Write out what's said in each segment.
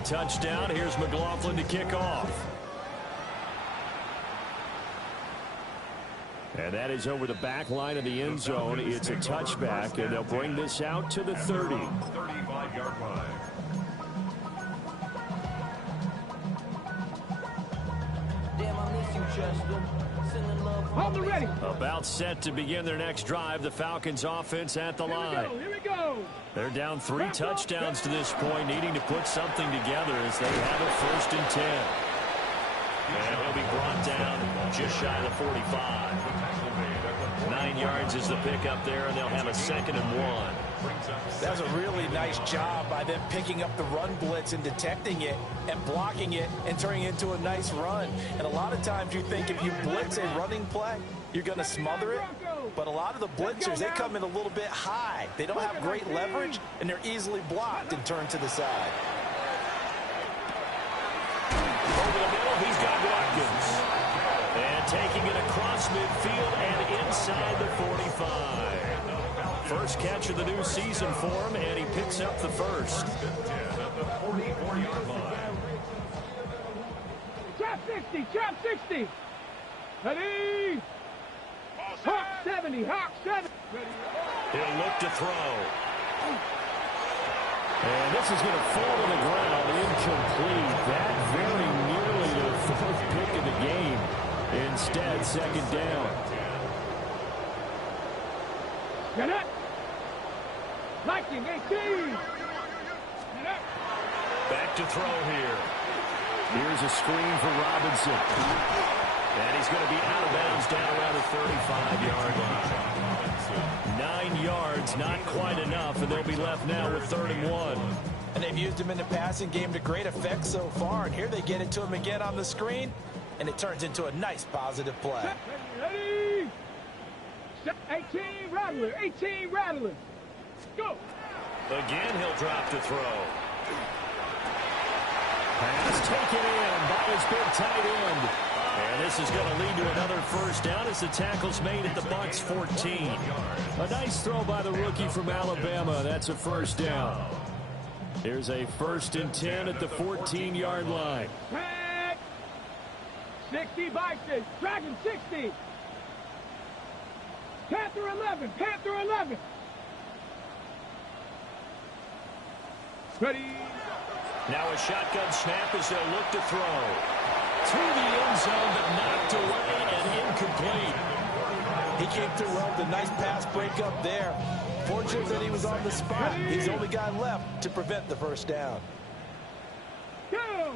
touchdown. Here's McLaughlin to kick off. And that is over the back line of the end zone. It's a touchback, and they'll bring this out to the 30. 35-yard line. Damn, I miss you, Chester. Sending love Hold the ready. About set to begin their next drive. The Falcons offense at the line. Here we go. They're down 3 touchdowns to this point, needing to put something together as they have it 1st and 10. And he'll be brought down just shy of the 45. 9 yards is the pickup there, and they'll have a 2nd and 1. That was a really nice job by them picking up the run blitz and detecting it and blocking it and turning it into a nice run. And a lot of times you think if you blitz a running play, you're going to smother it. But a lot of the blitzers, they come in a little bit high. They don't have great leverage, and they're easily blocked and turned to the side. Over the middle, he's got Watkins. And taking it across midfield and inside the 45. First catch of the new season for him, and he picks up the first. Trap 60, trap 60. Ready. Hawk 70, Hawk 70. He'll look to throw. And this is going to fall to the ground, incomplete. That very nearly the 4th pick of the game. Instead, 2nd down. Get it. Lightning 18. Back to throw here. Here's a screen for Robinson. And he's going to be out of bounds down around the 35-yard line. 9 yards, not quite enough, and they'll be left now with 3rd and 1. And they've used him in the passing game to great effect so far. And here they get it to him again on the screen, and it turns into a nice positive play. Ready. 18 Rattler, 18 Rattler. Go. Again, he'll drop to throw. Pass taken in by his big tight end. And this is going to lead to another 1st down as the tackle's made at the Bucs 14. A nice throw by the rookie from Alabama. That's a 1st down. Here's a 1st and 10 at the 14-yard line. 60 Bison, Dragon 60. Panther 11, Panther 11. Ready. Now a shotgun snap as they'll look to throw. To the end zone, but knocked away and incomplete. He came through well with a nice pass breakup there. Fortunate that he was on the spot. He's the only guy left to prevent the 1st down. Go.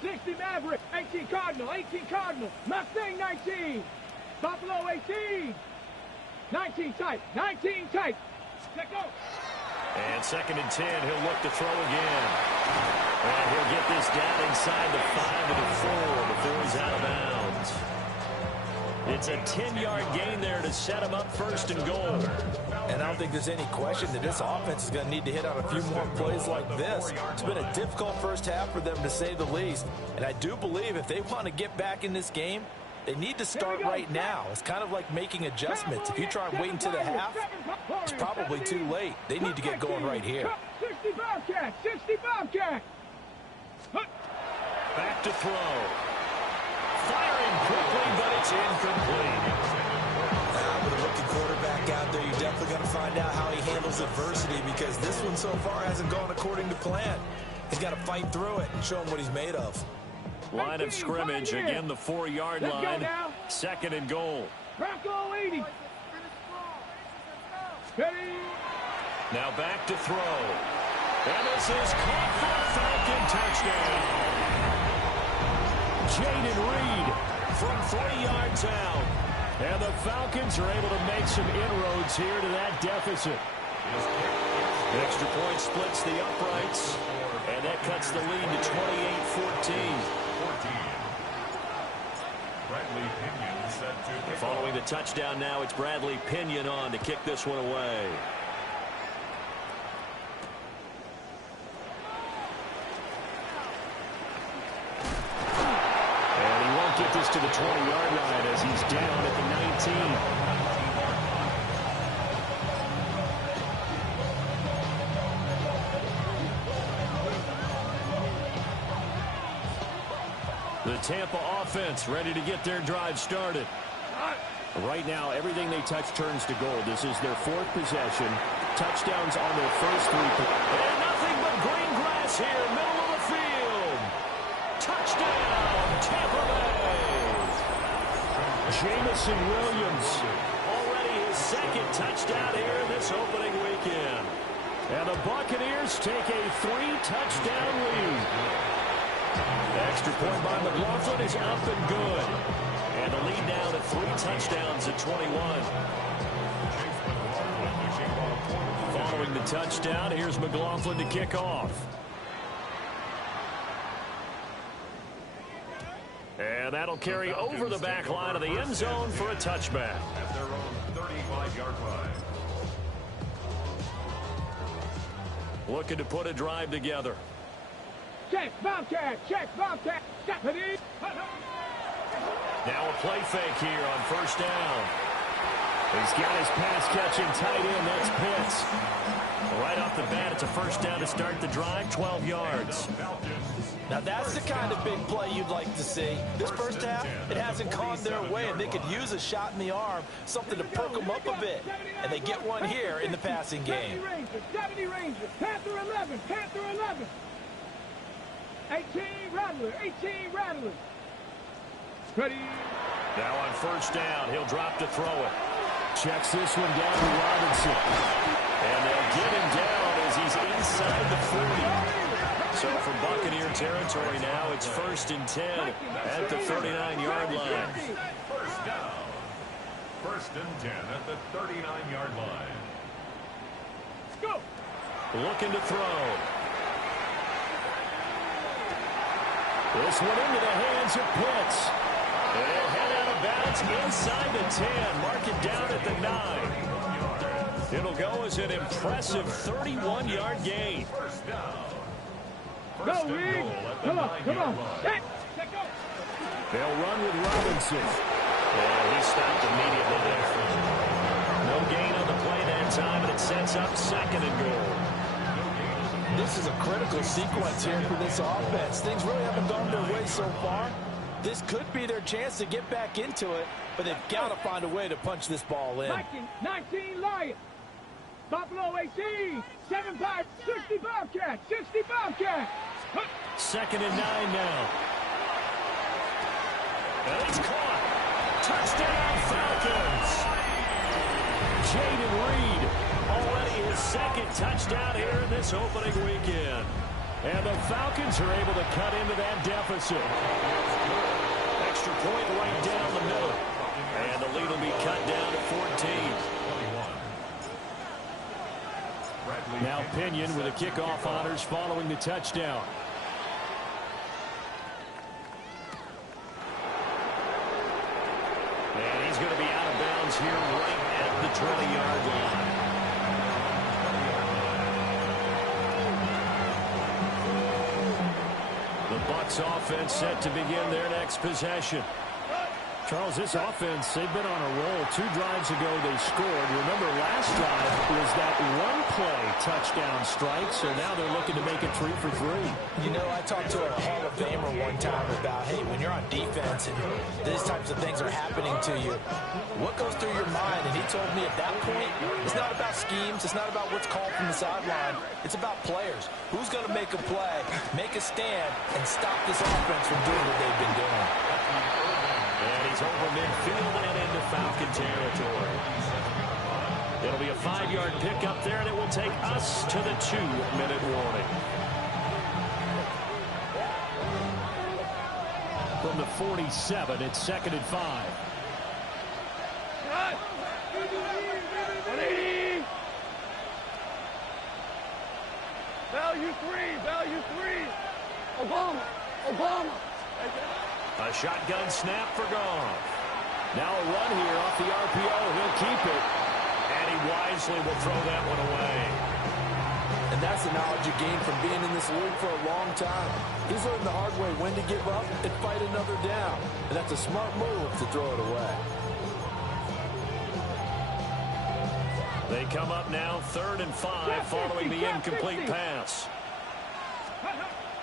60 Maverick, 18 Cardinal, 18 Cardinal. Mustang 19. Buffalo 18. 19 tight, 19 tight. Let go. And 2nd and 10, he'll look to throw again. And he'll get this down inside the 5 and the 4 before he's out of bounds. It's a 10-yard gain there to set him up 1st and goal. And I don't think there's any question that this offense is going to need to hit on a few more plays like this. It's been a difficult 1st half for them, to say the least. And I do believe if they want to get back in this game, they need to start right now. It's kind of like making adjustments. If you try and wait until the half, it's probably too late. They need to get going right here. 60 Bobcat, 60 Bobcat. Back to throw. Firing quickly, but it's incomplete. With a rookie quarterback out there, you're definitely going to find out how he handles adversity, because this one so far hasn't gone according to plan. He's got to fight through it and show him what he's made of. Line of scrimmage, again the 4-yard line. 2nd and goal. Bronco 80. Ready. Now back to throw. And this is caught for a Falcon touchdown. Jaden Reed from 3 yards out. And the Falcons are able to make some inroads here to that deficit. Extra point splits the uprights. And that cuts the lead to 28-14. Following the touchdown now, it's Bradley Pinion on to kick this one away. And he won't get this to the 20-yard line as he's down at the 19. The Tampa offense ready to get their drive started. Right now, everything they touch turns to gold. This is their fourth possession. Touchdowns on their first three. And nothing but green grass here, middle of the field. Touchdown, Tampa Bay. Jamison Williams, already his second touchdown here in this opening weekend. And the Buccaneers take a 3-touchdown lead. Extra point by McLaughlin is up and good. And the lead now to 3 touchdowns at 21. Following the touchdown, here's McLaughlin to kick off. And that'll carry over the back line of the end zone for a touchback. At their own 35-yard line. Looking to put a drive together. Check, Bobcat, check, Bobcat. Now a play fake here on first down. He's got his pass-catching tight end. That's Pitts. Right off the bat, it's a first down to start the drive, 12 yards. Now that's the kind of big play you'd like to see. This first half, it hasn't gone their way, and they could use a shot in the arm, something to perk them up a bit. And they get one here in the passing game. 70 Rangers, Panther 11, Panther 11. 18 Rattler, 18 Rattler. Ready. Now on first down, he'll drop to throw it. Checks this one down to Robinson. And they'll get him down as he's inside the 40. So from Buccaneer territory now, it's 1st and 10 at the 39-yard line. First down. 1st and 10 at the 39-yard line. Let's go. Looking to throw. This one into the hands of Pitts. And he'll head out of bounds inside the 10. Mark it down at the 9. It'll go as an impressive 31-yard gain. First down. Go, Reed. Come on, come on. Set, go. They'll run with Robinson. And he stopped immediately there. No gain on the play that time, and it sets up 2nd and goal. This is a critical sequence here for this offense. Things really haven't gone their way so far. This could be their chance to get back into it, but they've got to find a way to punch this ball in. 19 Lions. Buffalo 18. 7-5. 60 Bobcats. 60 Bobcats. 2nd and 9 now. And it's caught. Touchdown Falcons. Jaden Reed, already his 2nd touchdown here in this opening weekend. And the Falcons are able to cut into that deficit. Extra point right down the middle. And the lead will be cut down to 14. Now Pinion with the kickoff honors following the touchdown. And he's going to be out of bounds here right at the 20-yard line. The Bucs offense set to begin their next possession. Charles, this offense, they've been on a roll. 2 drives ago they scored. Remember, last drive was that one-play touchdown strike, so now they're looking to make it 3 for 3. You know, I talked to a Hall of Famer one time about, hey, when you're on defense and these types of things are happening to you, what goes through your mind? And he told me at that point, it's not about schemes. It's not about what's called from the sideline. It's about players. Who's going to make a play, make a stand, and stop this offense from doing what they've been doing? And he's over midfield and into Falcon territory. It'll be a 5-yard pickup there, and it will take us to the 2-minute warning. From the 47, it's 2nd and 5. Value 3. Obama. A shotgun snap for Goff. Now a run here off the RPO. He'll keep it. And he wisely will throw that one away. And that's the knowledge you gain from being in this league for a long time. He's learned the hard way when to give up and fight another down. And that's a smart move to throw it away. They come up now 3rd and 5 following the incomplete pass.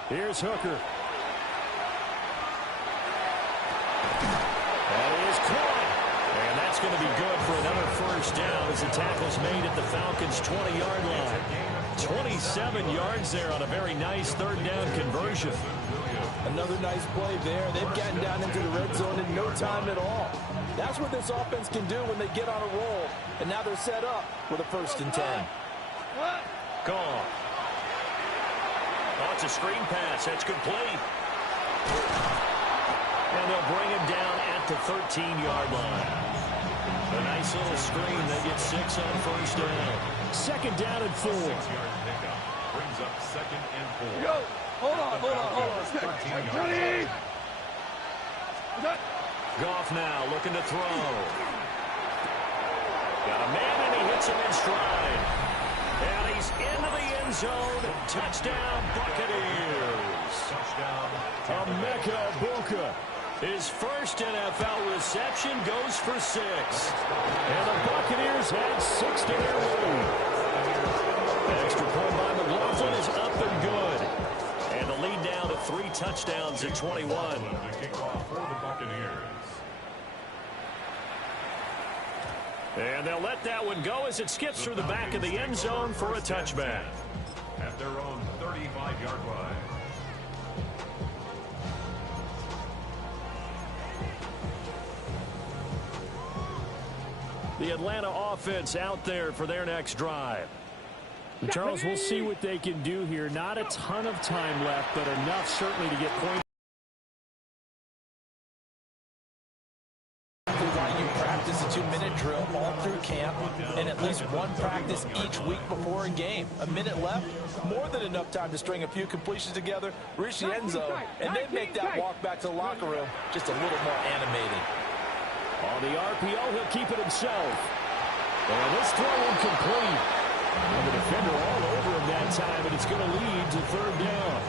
Here's Hooker. that's going to be good for another first down as the tackle's made at the Falcons' 20-yard line. 27 yards there on a very nice third down conversion. Another nice play there. They've gotten down into the red zone in no time at all. That's what this offense can do when they get on a roll. And now they're set up with a 1st and 10. Gone. Oh, it's a screen pass. That's complete. And they'll bring him down at the 13-yard line. A nice little screen that gets 6 on first down. 2nd down and 4. 6-yard pickup brings up 2nd and 4. Go. Hold on. Ready? Goff now looking to throw. Got a man and he hits him in stride. And he's into the end zone. Touchdown, Buccaneers. Touchdown. Emeka Egbuka. His first NFL reception goes for 6. And the Buccaneers had 6 to their lead. Extra point by McLaughlin is up and good. And the lead down to 3 touchdowns at 21. The kickoff for the Buccaneers. And they'll let that one go as it skips through the back of the end zone for a touchback. At their own 35-yard line. The Atlanta offense out there for their next drive. Charles, we'll see what they can do here. Not a ton of time left, but enough certainly to get points. Why you practice a 2-minute drill all through camp and at least one practice each week before a game. A minute left, more than enough time to string a few completions together, reach the end zone, and then make that walk back to the locker room just a little more animated. On the RPO, he'll keep it himself. And this throw incomplete. And the defender all over him that time, and it's going to lead to 3rd down.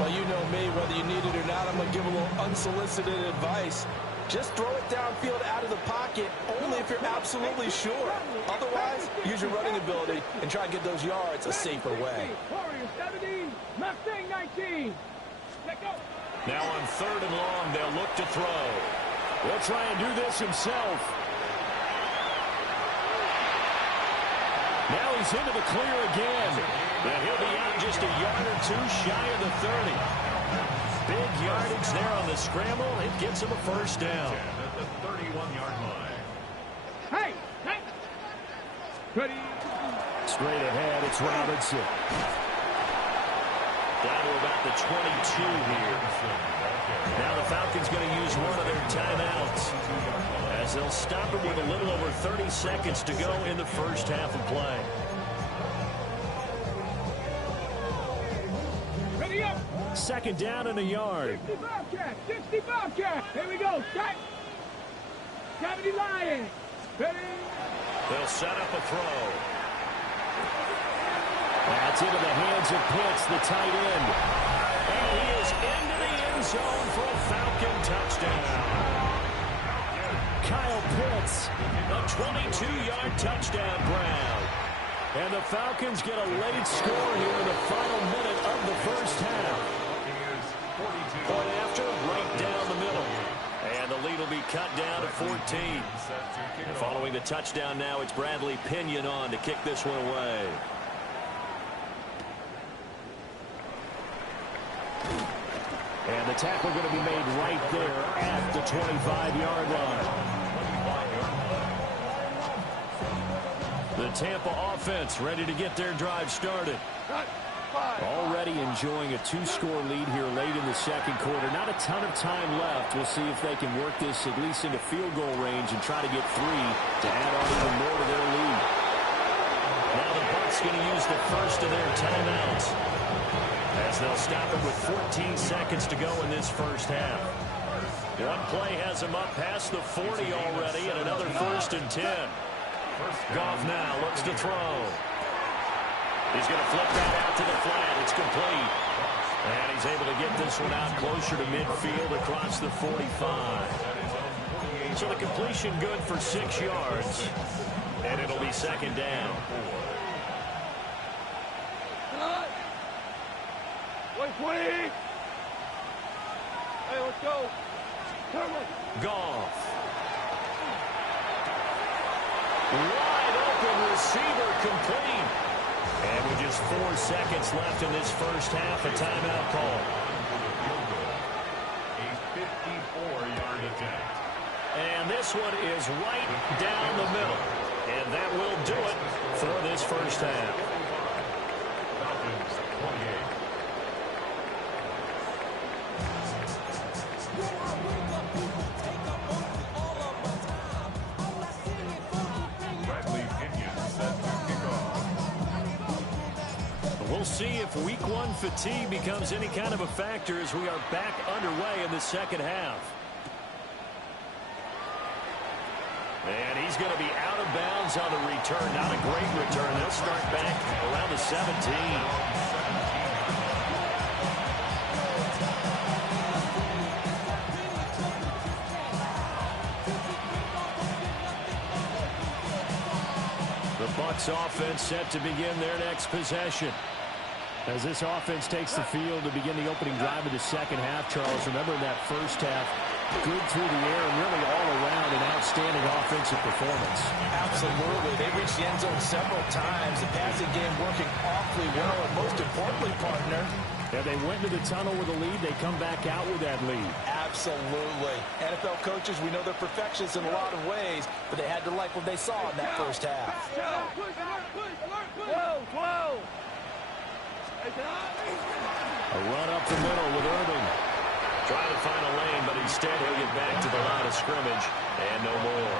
Well, you know me, whether you need it or not, I'm going to give a little unsolicited advice. Just throw it downfield out of the pocket, only if you're absolutely sure. Otherwise, use your running ability and try to get those yards a safer way. Warriors 17, Mustang 19. Let go. Now on 3rd and long, they'll look to throw. He'll try and do this himself. Now he's into the clear again. And he'll be out just a yard or 2 shy of the 30. Big yardage there on the scramble. It gets him a first down. At the 31-yard line. Hey. Ready? Straight ahead, it's Robinson. Down to about the 22 here. Now the Falcons going to use one of their timeouts as they'll stop him with a little over 30 seconds to go in the first half of play. Ready up. 2nd down and a yard. 60 Bobcat. Here we go. Set. 70 Lions. Ready. They'll set up a throw. That's into the hands of Pitts, the tight end. And he is into the end zone for a Falcon touchdown. Kyle Pitts, a 22-yard touchdown grab. And the Falcons get a late score here in the final minute of the first half. Point after, right down the middle. And the lead will be cut down to 14. And following the touchdown now, it's Bradley Pinion on to kick this one away. And the tackle going to be made right there at the 25-yard line. The Tampa offense ready to get their drive started. Already enjoying a 2-score lead here late in the second quarter. Not a ton of time left. We'll see if they can work this at least into field goal range and try to get 3 to add on even more to their lead. Now the Bucs going to use the first of their timeouts as they'll stop it with 14 seconds to go in this first half. One play has them up past the 40 already, and another 1st and 10. Goff now looks to throw. He's going to flip that out to the flat. It's complete. And he's able to get this one out closer to midfield across the 45. So the completion good for 6 yards. And it'll be 2nd down. Hey, let's go. Goff. receiver complete. And with just 4 seconds left in this first half, a timeout call. A 54-yard attempt. And this one is right down the middle. And that will do it for this first half. Falcons 28. We'll see if week one fatigue becomes any kind of a factor as we are back underway in the second half. And he's going to be out of bounds on the return. Not a great return. They'll start back around the 17. The Bucs offense set to begin their next possession. As this offense takes the field to begin the opening drive of the second half, Charles, remember in that first half, good through the air and really all around an outstanding offensive performance. Absolutely. They reached the end zone several times. The passing game working awfully well, and most importantly, partner, yeah, they went into the tunnel with a lead. They come back out with that lead. absolutely. NFL coaches, we know they're perfectionists in a lot of ways, but they had to like what they saw in that first half. Whoa. A run up the middle with Irving. Trying to find a lane, but instead he'll get back to the line of scrimmage and no more.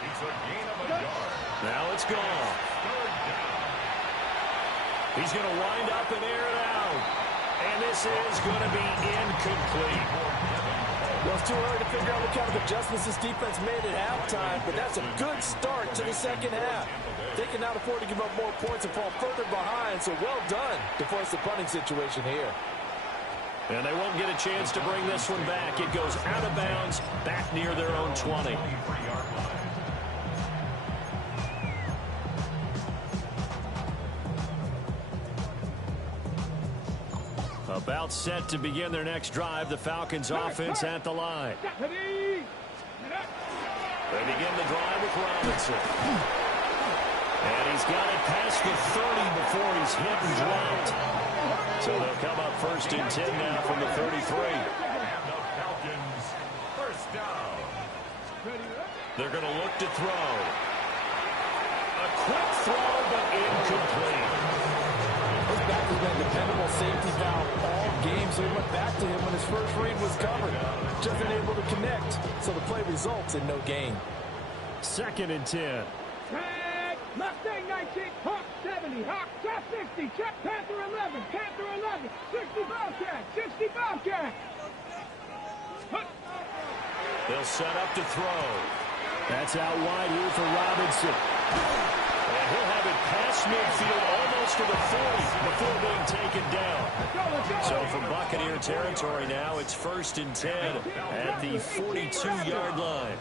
It's a gain of a yard. Now it's gone. He's going to wind up and air it out. And this is going to be incomplete. Well, it's too early to figure out what kind of adjustments this defense made at halftime, but that's a good start to the second half. They cannot afford to give up more points and fall further behind, so well done to force the punting situation here. And they won't get a chance to bring this one back. It goes out of bounds, back near their own 20. About set to begin their next drive, the Falcons offense at the line. They begin the drive with Robinson. And he's got it past the 30 before he's hit and dropped. So they'll come up first and 10 now from the 33. And the Falcons first down. They're going to look to throw. A quick throw, but incomplete. His back has been a dependable safety valve all game, so he went back to him when his first read was covered. Just unable to connect, so the play results in no gain. Second and 10. Tag, Mustang 19, Hawk 70, Hawk Chop 60, check Panther 11, Panther 11, 60 Bobcat, 60 Bobcat. They'll set up to throw. That's out wide here for Robinson. And he'll have it past midfield almost to the 40 before being taken down. So from Buccaneer territory now, it's first and 10 at the 42-yard line.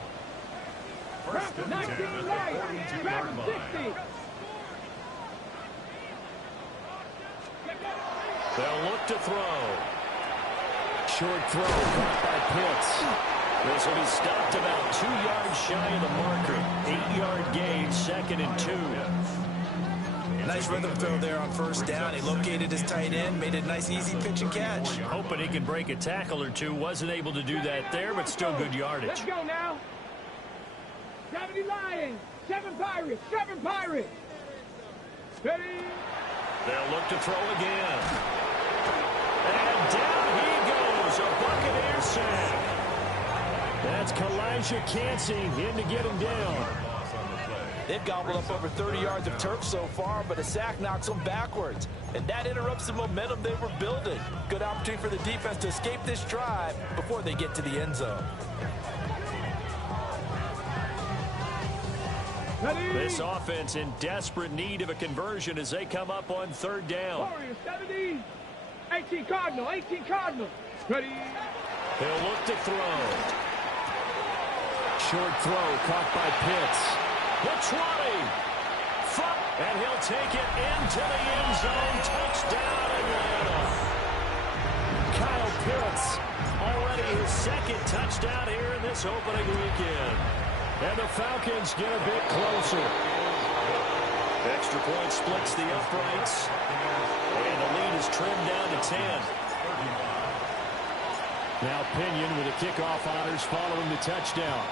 First and 10 at the 42-yard line. They'll look to throw. Short throw caught by Pitts. This will be stopped about 2 yards shy of the marker. 8-yard gain, second and 2. Nice rhythm throw there on first down. He located his tight end, made a nice easy pitch and catch. Hoping he can break a tackle or two. Wasn't able to do that there, but still good yardage. Let's go now. 70 Lions, 7 Pirates, 7 Pirates. Ready? They'll look to throw again. And down he goes, a Buccaneer sack. That's Kalijah Cansey in to get him down. They've gobbled up over 30 yards of turf so far, but a sack knocks them backwards. And that interrupts the momentum they were building. Good opportunity for the defense to escape this drive before they get to the end zone. This offense in desperate need of a conversion as they come up on third down. Warriors 70, 18 Cardinal, 18 Cardinal. Ready? He'll look to throw. Short throw caught by Pitts. The 20. And he'll take it into the end zone. Touchdown, Atlanta. Kyle Pitts already his second touchdown here in this opening weekend. And the Falcons get a bit closer. Extra point splits the uprights. And the lead is trimmed down to 10. Now Pinion with the kickoff honors following the touchdown.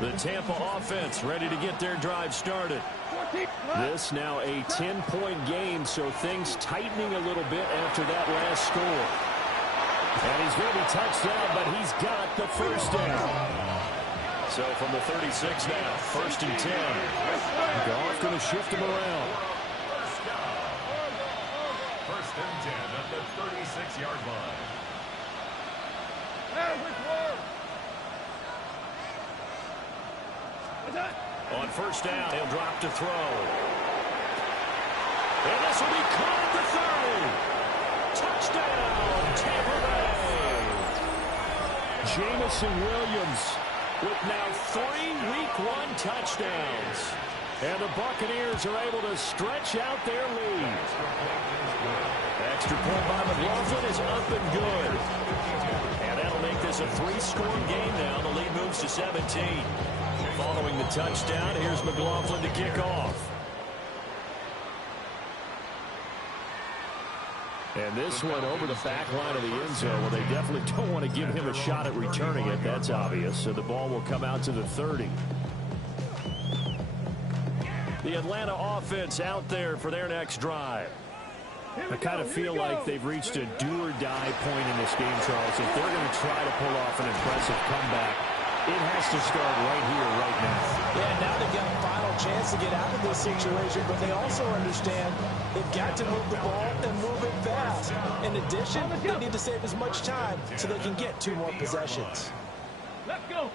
The Tampa offense ready to get their drive started. This now a 10-point game, so things tightening a little bit after that last score. And he's going to be touched down, but he's got the first down. So from the 36 now, 1st and 10. Goff going to shift him around. First and 10 at the 36-yard line. On first down, he'll drop to throw. And this will be caught at the 30. Touchdown, Tampa Bay. Jamison Williams with now 3 Week 1 touchdowns. And the Buccaneers are able to stretch out their lead. Extra point by McLaughlin is up and good. And that'll make this a 3-score game now. The lead moves to 17. Following the touchdown, here's McLaughlin to kick off. And this one over the back line of the end zone. Well, they definitely don't want to give him a shot at returning it. That's obvious. So the ball will come out to the 30. The Atlanta offense out there for their next drive. I kind of feel like they've reached a do-or-die point in this game, Charles. If they're going to try to pull off an impressive comeback, it has to start right here, right now. Yeah, now they've got a final chance to get out of this situation, but they also understand they've got to move the ball and move it fast. In addition, they need to save as much time so they can get 2 more possessions. Let's go.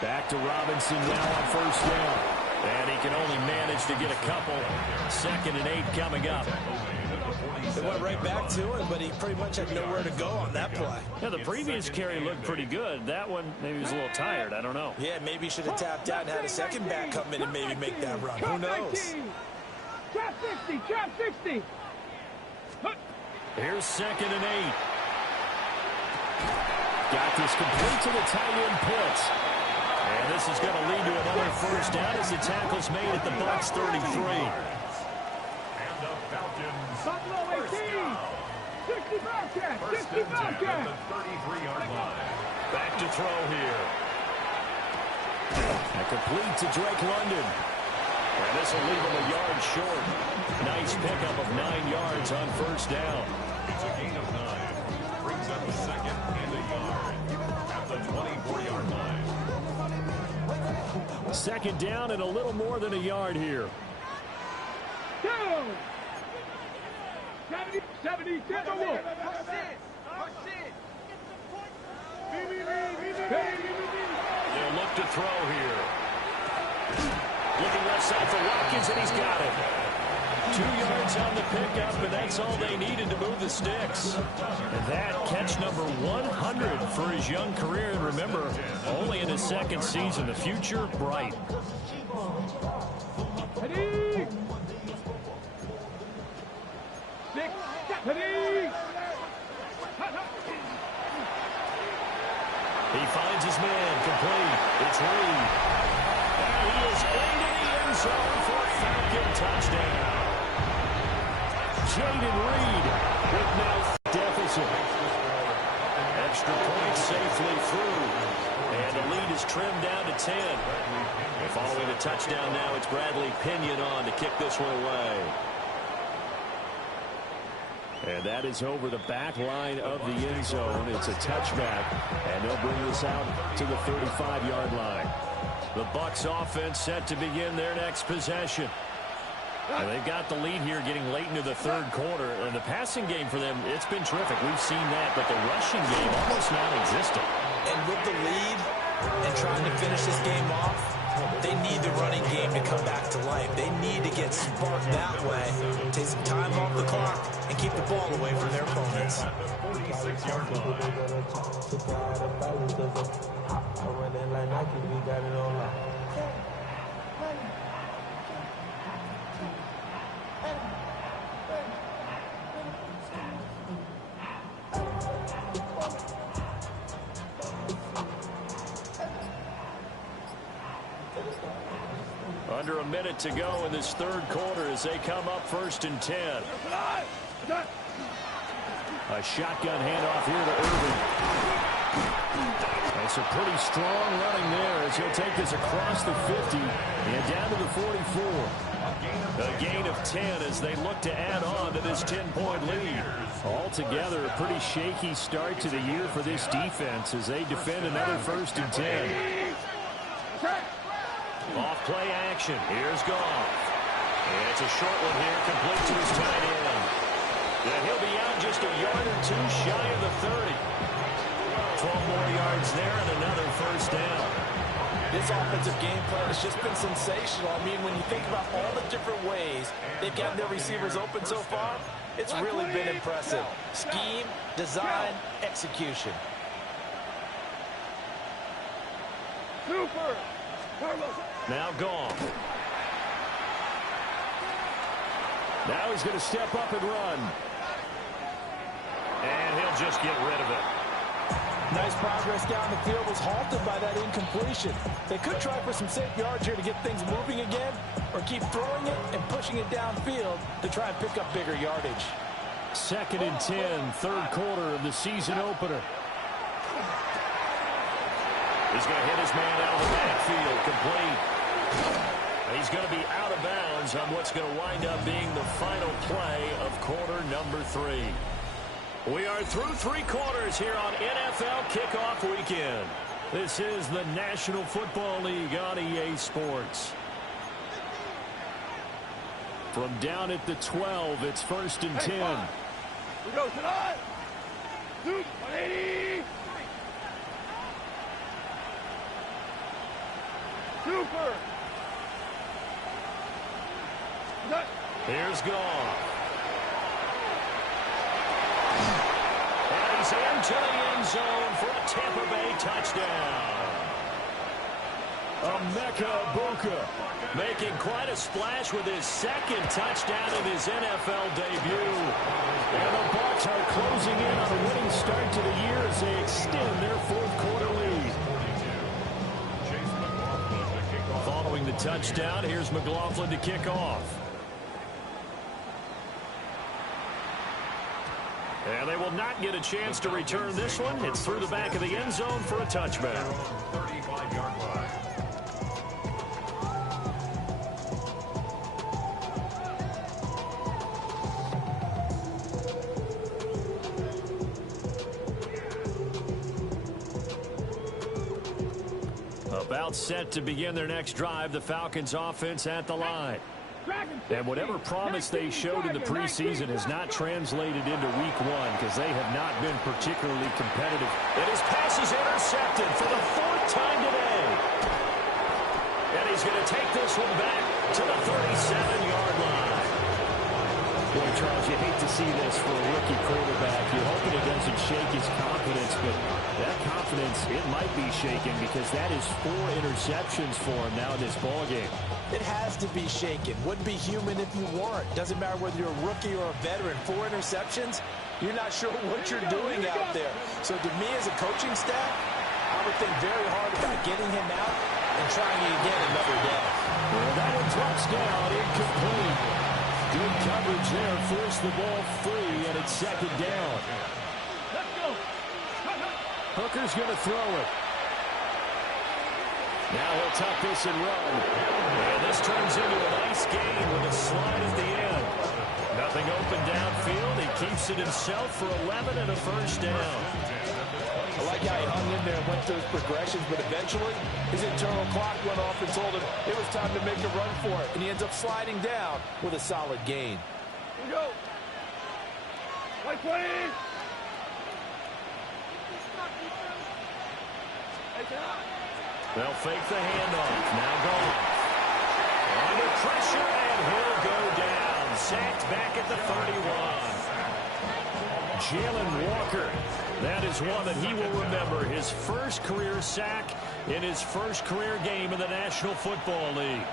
Back to Robinson now on first down. And he can only manage to get a couple. 2nd and 8 coming up. They went right back to him, but he pretty much had nowhere to go on that play. Yeah, the previous carry looked pretty good. That one, maybe he was a little tired. I don't know. Yeah, maybe he should have tapped out and had a second back come in and maybe make that run. Who knows? Trap 60, trap 60. Here's 2nd and 8. Got this complete to the tight end blitz. And this is going to lead to another first down as the tackle's made at the Bucs 33. And the Falcons. Buffalo 18. 60 Bobcat. First 60 and 10 at Bobcat. the 33-yard line. Back to throw here. And complete to Drake London. And this will leave him a yard short. Nice pickup of 9 yards on first down. It's a gain of 9. Brings up a 2nd and a yard at the 24-yard line. 2nd down and a little more than a yard here. Down. 70, get the wolf. They'll look to throw here. Looking left side for Watkins, and he's got it. 2 yards on the pickup, and that's all they needed to move the sticks. And that catch number 100 for his young career. And remember, only in his 2nd season. The future bright. Ready. 6, ready. He finds his man, complete. It's Reed. And he is into the end zone for a Falcon touchdown. Jaden Reed with now deficit. Extra point safely through. And the lead is trimmed down to 10. And following the touchdown now, it's Bradley Pinion on to kick this one away. And that is over the back line of the end zone. It's a touchback, and they'll bring this out to the 35-yard line. The Bucs offense set to begin their next possession. And they've got the lead here getting late into the 3rd quarter. And the passing game for them, it's been terrific. We've seen that, but the rushing game almost non-existent. And with the lead and trying to finish this game off, They need the running game to come back to life. They need to get sparked that way, take some time off the clock, and keep the ball away from their opponents. 46-yard line. Under a minute to go in this third quarter as they come up 1st and 10. A shotgun handoff here to Irving. That's a pretty strong running there as he'll take this across the 50 and down to the 44. A gain of 10 as they look to add on to this 10-point lead. Altogether, a pretty shaky start to the year for this defense as they defend another 1st and 10. Off play action. Here's Goff. And it's a short one here, complete to his tight end. And he'll be out just a yard or two shy of the 30. 12 more yards there and another 1st down. This offensive game plan has just been sensational. I mean, when you think about all the different ways they've gotten their receivers open so far, it's really been impressive. Scheme, design, execution. Super. Now Goff. Now he's going to step up and run. And he'll just get rid of it. Nice progress down the field, was halted by that incompletion. They could try for some safe yards here to get things moving again, or keep throwing it and pushing it downfield to try and pick up bigger yardage. 2nd and 10, third quarter of the season opener. He's going to hit his man out of the backfield, complete. He's going to be out of bounds on what's going to wind up being the final play of quarter number 3. We are through 3 quarters here on NFL Kickoff Weekend. This is the National Football League on EA Sports. From down at the 12, it's 1st and 10. We go tonight. 180. Super. Here's Goff. And he's into the end zone for a Tampa Bay touchdown. Emeka Egbuka making quite a splash with his 2nd touchdown in his NFL debut. And the Bucs are closing in on a winning start to the year as they extend their 4th quarter lead. Following the touchdown, here's McLaughlin to kick off. And they will not get a chance to return this one. It's through the back of the end zone for a touchback. 35-yard line. About set to begin their next drive, the Falcons offense at the line. And whatever promise they showed in the preseason has not translated into week 1 because they have not been particularly competitive. And his pass is intercepted for the 4th time today. And he's going to take this one back to the 37-yard line. Boy, Charles, you hate to see this for a rookie quarterback. You're hoping it doesn't shake his confidence, but that confidence, it might be shaken because that is 4 interceptions for him now in this ballgame. It has to be shaken. Wouldn't be human if you weren't. Doesn't matter whether you're a rookie or a veteran. 4 interceptions, you're not sure what you're doing out there. So to me as a coaching staff, I would think very hard about getting him out and trying again another day. Well, that one drops down, incomplete. Good coverage there, forced the ball free, and it's 2nd down. Let's go. Hooker's going to throw it. Now he'll tuck this and run. And this turns into a nice gain with a slide at the end. Nothing open downfield. He keeps it himself for 11 and a 1st down. I like how he hung in there and went through his progressions, but eventually his internal clock went off and told him it was time to make a run for it. And he ends up sliding down with a solid gain. Here we go. Right 20. Hey, They'll fake the handoff. Now gone. Under pressure, and he'll go down. Sacked back at the 31. Jalen Walker. That is one that he will remember. His first career sack in his first career game in the National Football League.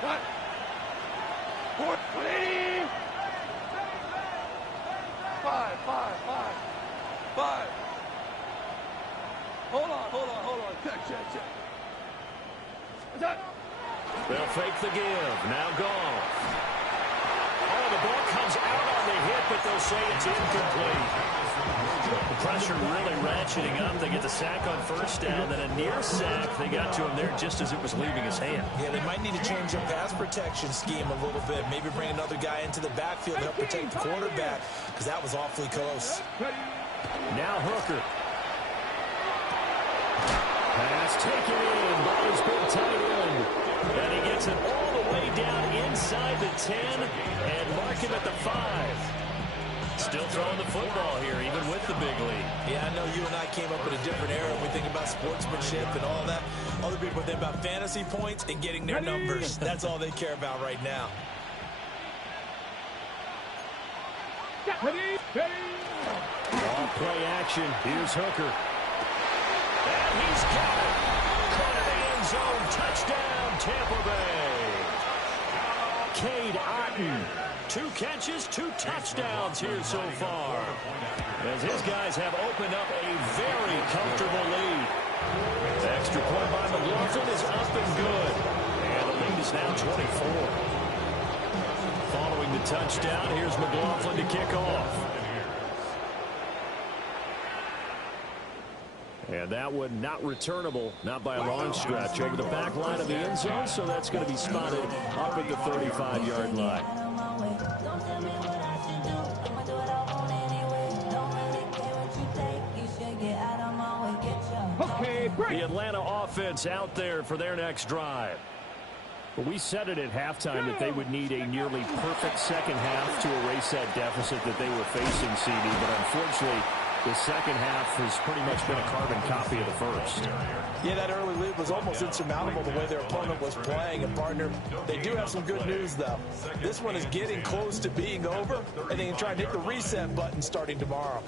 What? 420. 5. Hold on. Check. What's that? They'll fake the give. Now gone. Oh, the ball comes out on the hit, but they'll say it's incomplete. The pressure really ratcheting up. They get the sack on first down, then a near sack. They got to him there just as it was leaving his hand. Yeah, they might need to change their pass protection scheme a little bit. Maybe bring another guy into the backfield to help protect the quarterback, because that was awfully close. Now Hooker. Pass taken in by his big tight end. And he gets it all the way down inside the 10 and mark him at the 5. Still throwing the football here, even with the big lead. Yeah, I know you and I came up in a different era. We think about sportsmanship and all that. Other people think about fantasy points and getting their numbers. That's all they care about right now. Ball play action. Here's Hooker. And he's got it. Caught in the end zone. Touchdown, Tampa Bay. Cade Otton. 2 catches, 2 touchdowns here so far. As his guys have opened up a very comfortable lead. The extra point by McLaughlin is up and good. And the lead is now 24. Following the touchdown, here's McLaughlin to kick off. And that one not returnable, not by a long stretch, over the back line of the end zone, so that's going to be spotted up at the 35-yard line. The Atlanta offense out there for their next drive. But we said it at halftime that they would need a nearly perfect second half to erase that deficit that they were facing, CD, but unfortunately, the second half has pretty much been a carbon copy of the first. Yeah, that early lead was almost insurmountable the way their opponent was playing. And, partner, they do have some good news, though. This one is getting close to being over, and they can try and hit the reset button starting tomorrow.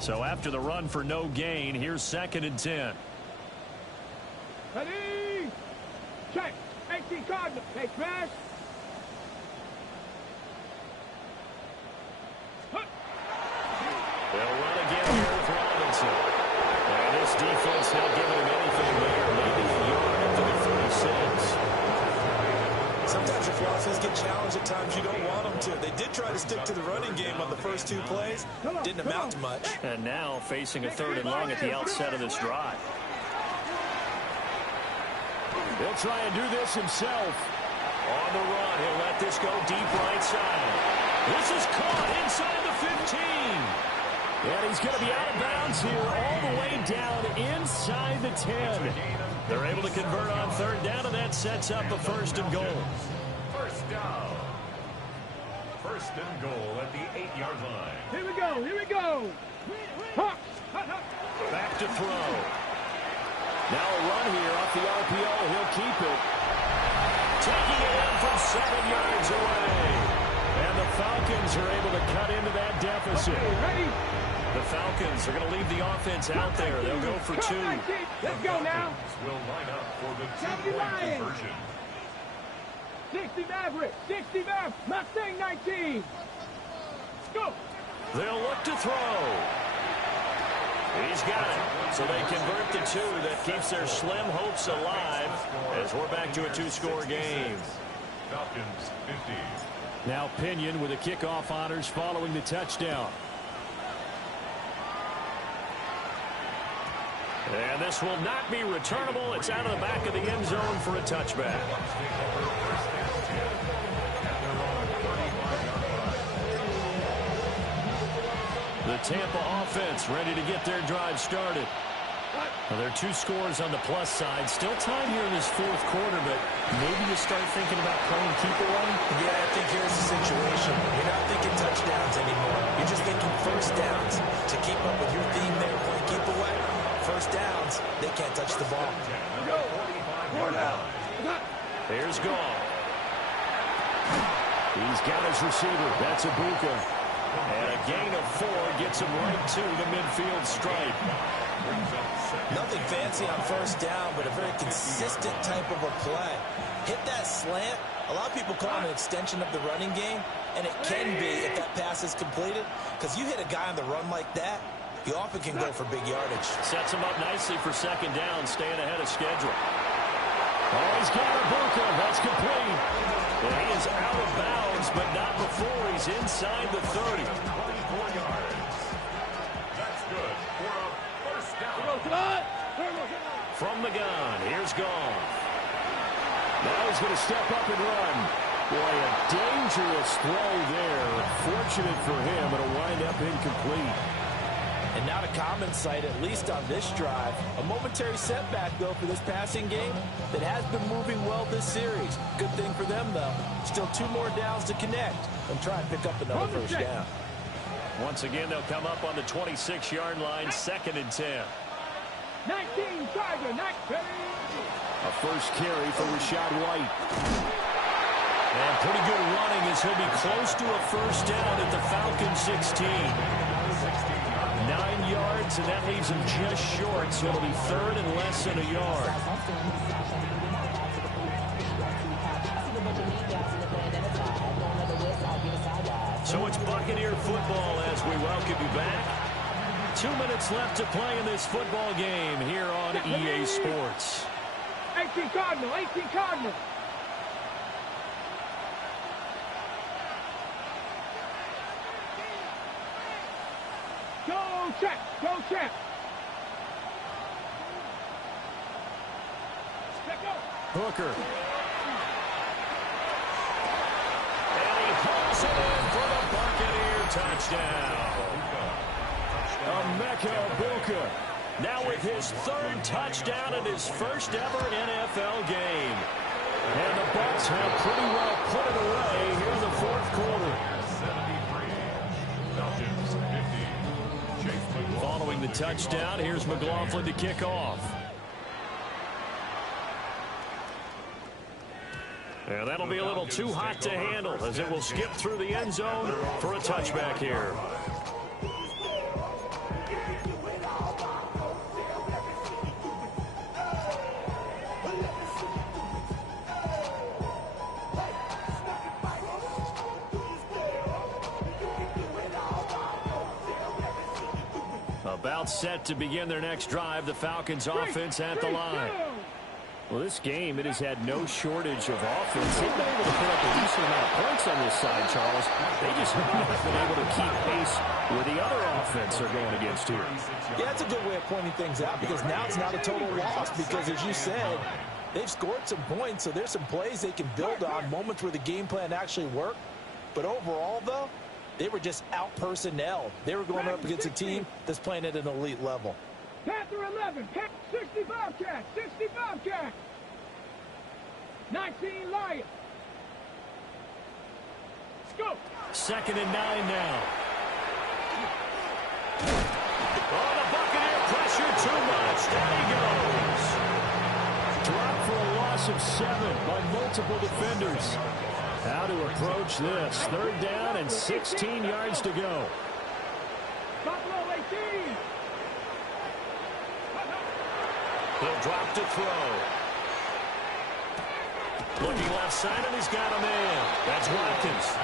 So after the run for no gain, here's 2nd and 10. Ready? Check. 18 Cardinal. Hey, smash. They'll run again here with Robinson. And this defense not giving him anything there. Maybe a yard up to the 36. Sometimes your philosophies get challenged at times you don't want them to. They did try to stick to the running game on the first 2 plays. Didn't amount to much. And now facing a 3rd and long at the outset of this drive. He'll try and do this himself. On the run, he'll let this go deep right side. This is caught inside the 15. And he's going to be out of bounds here all the way down inside the 10. They're able to convert on 3rd down, and that sets up a 1st and goal. First down. 1st and goal at the 8-yard line. Here we go. Hawk. Back to throw. Now a run here off the RPO. He'll keep it. Taking it in from 7 yards away. And the Falcons are able to cut into that deficit. Okay, ready? The Falcons are going to leave the offense out there. They'll go for 2. Let's go now. Will line up for the 70 2-point Lions. conversion. 60 Maverick. 60 Maverick. Mustang 19. Go. They'll look to throw. He's got it. So they convert the 2. That keeps their slim hopes alive as we're back to a 2-score game. Falcons 50. Now Pinion with the kickoff honors following the touchdown. And this will not be returnable. It's out of the back of the end zone for a touchback. The Tampa offense ready to get their drive started. Well, there are two scores on the plus side. Still time here in this fourth quarter, but maybe you start thinking about playing keep away? Yeah, I think here's the situation. You're not thinking touchdowns anymore. You're just thinking first downs. To keep up with your theme there, playing keep away, first downs, they can't touch the ball. There's Gall. He's got his receiver. That's Ibuka. And a gain of 4 gets him right to the midfield stripe. Nothing fancy on first down, but a very consistent type of a play. Hit that slant. A lot of people call it an extension of the running game, and it can be if that pass is completed, because you hit a guy on the run like that, you often can go for big yardage. Sets him up nicely for second down, staying ahead of schedule. Oh, he's got Ibuka. That's complete. And he is out of bounds, but not before he's inside the 30. 24 yards. That's good for a first down. From the gun, here's Gall. Now he's going to step up and run. Boy, a dangerous throw there. Fortunate for him, it'll wind up incomplete. And not a common sight, at least on this drive. A momentary setback, though, for this passing game that has been moving well this series. Good thing for them, though. Still 2 more downs to connect and try and pick up another first down. Once again, they'll come up on the 26-yard line, 2nd and 10. 19, Tiger, 19. A first carry for Rashad White. And pretty good running as he'll be close to a first down at the Falcons 16. 9 yards, and that leaves him just short, so it'll be 3rd and less than a yard. So it's Buccaneer football as we welcome you back. 2 minutes left to play in this football game here on EA Sports. 18 Cardinal, 18 Cardinal. Go check, go check. Let go. Hooker. And he hauls it in for the Buccaneer touchdown. Emeka Ibuka now with his 3rd touchdown in his first ever NFL game. And the Bucs have pretty well put it away here in the fourth quarter. 73. Falcons 50. Following the touchdown, here's McLaughlin to kick off. And that'll be a little too hot to handle as it will skip through the end zone for a touchback here. About set to begin their next drive, the Falcons offense at the line. Well, this game, it has had no shortage of offense. They've been able to put up a decent amount of points on this side, Charles. They just have not been able to keep pace where the other offense are going against here. Yeah, that's a good way of pointing things out because now it's not a total loss because, as you said, they've scored some points, so there's some plays they can build on, moments where the game plan actually worked. But overall, though, they were just out-personnel. They were going up against a team that's playing at an elite level. Panther 11, 65 cat, 65 cat. 19 Lion. Let's go. 2nd and 9 now. Oh, the Buccaneer pressure too much. Down he goes. Dropped for a loss of 7 by multiple defenders. How to approach this. 3rd down and 16 yards to go. Buffalo 18. He'll drop to throw. Looking left side, and he's got a man. That's Watkins.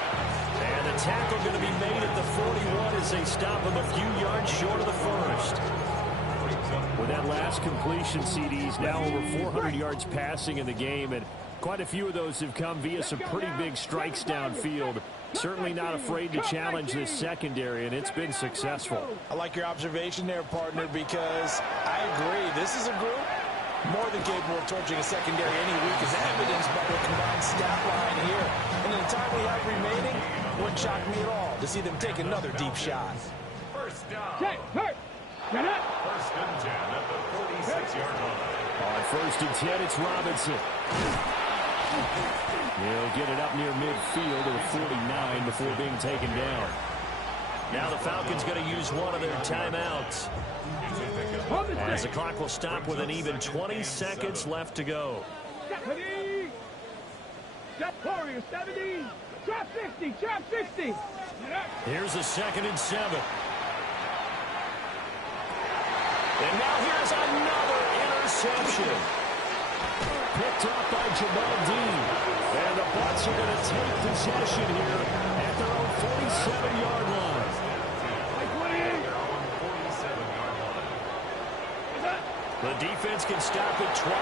And the tackle going to be made at the 41 as they stop him a few yards short of the first. With that last completion, CDs now over 400 yards passing in the game, and quite a few of those have come via some pretty big strikes downfield. Certainly not afraid to challenge this secondary, and it's been successful. I like your observation there, partner, because I agree. This is a group more than capable of torching a secondary any week, as evidenced by their combined stat line here. And in the time we have remaining, wouldn't shock me at all to see them take another deep shot. First down. Check, hurt. Get up. First and 10 at the 46. 46-yard line. On 1st and 10, it's Robinson. He'll get it up near midfield to the 49 before being taken down. Now the Falcons going to use one of their timeouts, as the clock will stop with an even 20 seconds left to go. 70. Drop Warrior, 70. Drop 60. Drop 60. Here's a 2nd and 7. And now here's another interception. Picked up by Jamal Dean. And the Bucs are going to take possession here at their own 47-yard line. The defense can stop at 20.